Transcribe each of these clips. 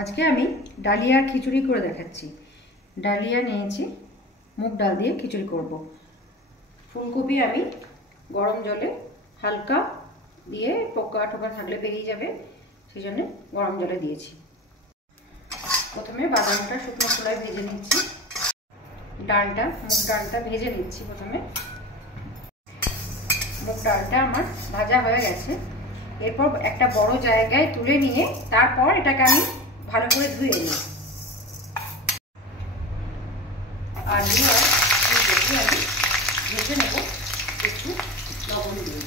আজকে আমি ডালিয়ার খিচুড়ি করে দেখাচ্ছি। ডালিয়া নিয়েছি, মুগ ডাল দিয়ে খিচুড়ি করব। ফুলকপি আমি গরম জলে হালকা দিয়ে, পোকা টোকা থাকলে বেরিয়ে যাবে, সেই জন্য গরম জলে দিয়েছি। প্রথমে বাদামটা শুকনো খোলায় ভেজে নিচ্ছি, ডালটা মুগ ডালটা ভেজে নিচ্ছি। প্রথমে মুগ ডালটা আমার ভাজা হয়ে গেছে। এরপর একটা বড় জায়গায় তুলে নিয়ে তারপর এটাকে আমি ভালো করে ধুয়ে নিই। আলু আর ফুলকপি আমি ভেজে নেব একটু লবণ দিয়ে।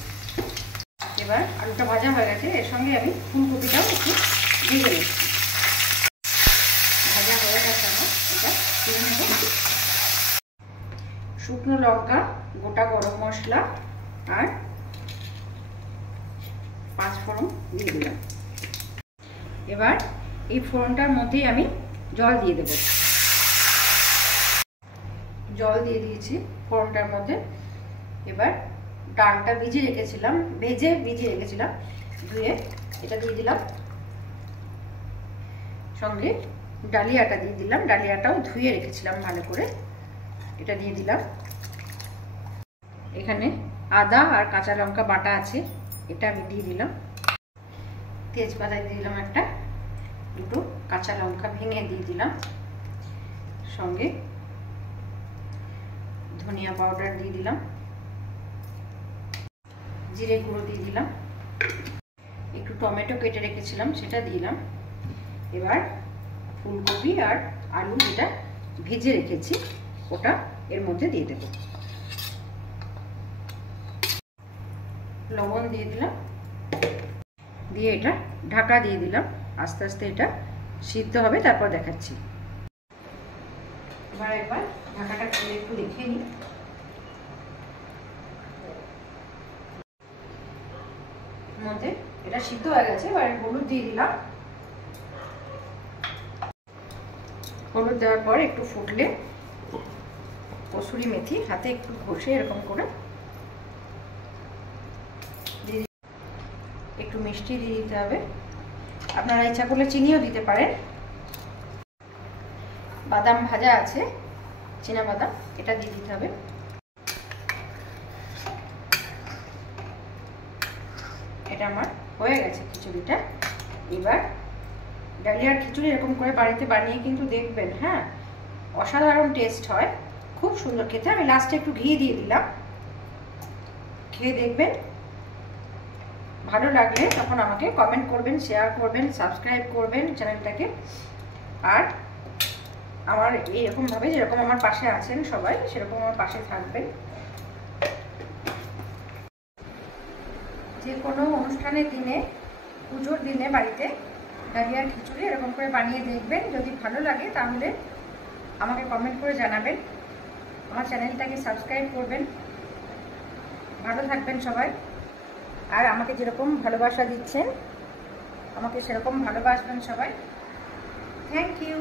এবার আলুটা ভাজা হয়ে গেছে, এর সঙ্গে আমি ফুলকপিটাও একটু ভেজে নিচ্ছি। ভাজা হয়ে গেছে আমার, এটা তুলে নেব। শুকনো লঙ্কা, গোটা গরম মশলা আর 5 ফোড়ন দিয়ে দিলাম। এবার এই ফোড়নটার মধ্যেই আমি জল দিয়ে দেব। জল দিয়ে দিয়েছি ফোড়নটার মধ্যে। এবার ডালটা ভিজিয়ে রেখেছিলাম, ভিজিয়ে রেখেছিলাম ধুয়ে, এটা দিয়ে দিলাম। সঙ্গে ডালিয়াটা দিয়ে দিলাম, ডালিয়াটাও ধুয়ে রেখেছিলাম ভালো করে, এটা দিয়ে দিলাম। এখানে আদা আর কাঁচা লঙ্কা বাটা আছে, এটা আমি দিয়ে দিলাম। তেজপাতা দিয়ে দিলাম একটা, দুটো কাঁচা লঙ্কা ভেঙে দিয়ে দিলাম। সঙ্গে ধনিয়া পাউডার দিয়ে দিলাম, জিরে গুঁড়ো দিয়ে দিলাম, একটু টমেটো কেটে রেখেছিলাম সেটা দিলাম। এবার ফুলকপি আর আলু যেটা ভেজে রেখেছি ওটা এর মধ্যে দিয়ে দেব। লবণ দিয়ে দিলাম, দিয়ে এটা ঢাকা দিয়ে দিলাম। আস্তে আস্তে এটা সিদ্ধ হবে, তারপর দেখাচ্ছি। এবার একবার ঢাকাটা খুলে একটু দেখে নিই। মধ্যে এটা সিদ্ধ হয়ে গেছে। এবার হলুদ দিয়ে দিলাম। হলুদ দেওয়ার পর একটু ফুটলে কসুরি মেথি হাতে একটু ঘষে এরকম করে দিয়ে, একটু মিষ্টি দিয়ে দিতে হবে। আপনারা ইচ্ছা করলে চিনিও দিতে পারেন। বাদাম ভাজা আছে, চীনা বাদাম, এটা দিয়ে দিতে হবে। এটা আমার হয়ে গেছে খিচুড়িটা। এবার ডালিয়ার খিচুড়ি এরকম করে বাড়িতে বানিয়ে কিন্তু দেখবেন, হ্যাঁ, অসাধারণ টেস্ট হয়, খুব সুন্দর খেতে। আমি লাস্টে একটু ঘি দিয়ে দিলাম, খেয়ে দেখবেন। ভালো লাগলে তখন আমাকে কমেন্ট করবেন, শেয়ার করবেন, সাবস্ক্রাইব করবেন চ্যানেলটাকে। আর আমার এইরকমভাবে যেরকম আমার পাশে আছেন সবাই, সেরকম আমার পাশে থাকবেন। যে কোনো অনুষ্ঠানের দিনে, পুজোর দিনে বাড়িতে ডালিয়ার খিচুড়ি এরকম করে বানিয়ে দেখবেন। যদি ভালো লাগে তাহলে আমাকে কমেন্ট করে জানাবেন, আমার চ্যানেলটাকে সাবস্ক্রাইব করবেন। ভালো থাকবেন সবাই। আর আমাকে যেরকম ভালোবাসা দিচ্ছেন, আমাকে সেরকম ভালোবাসবেন সবাই। Thank you.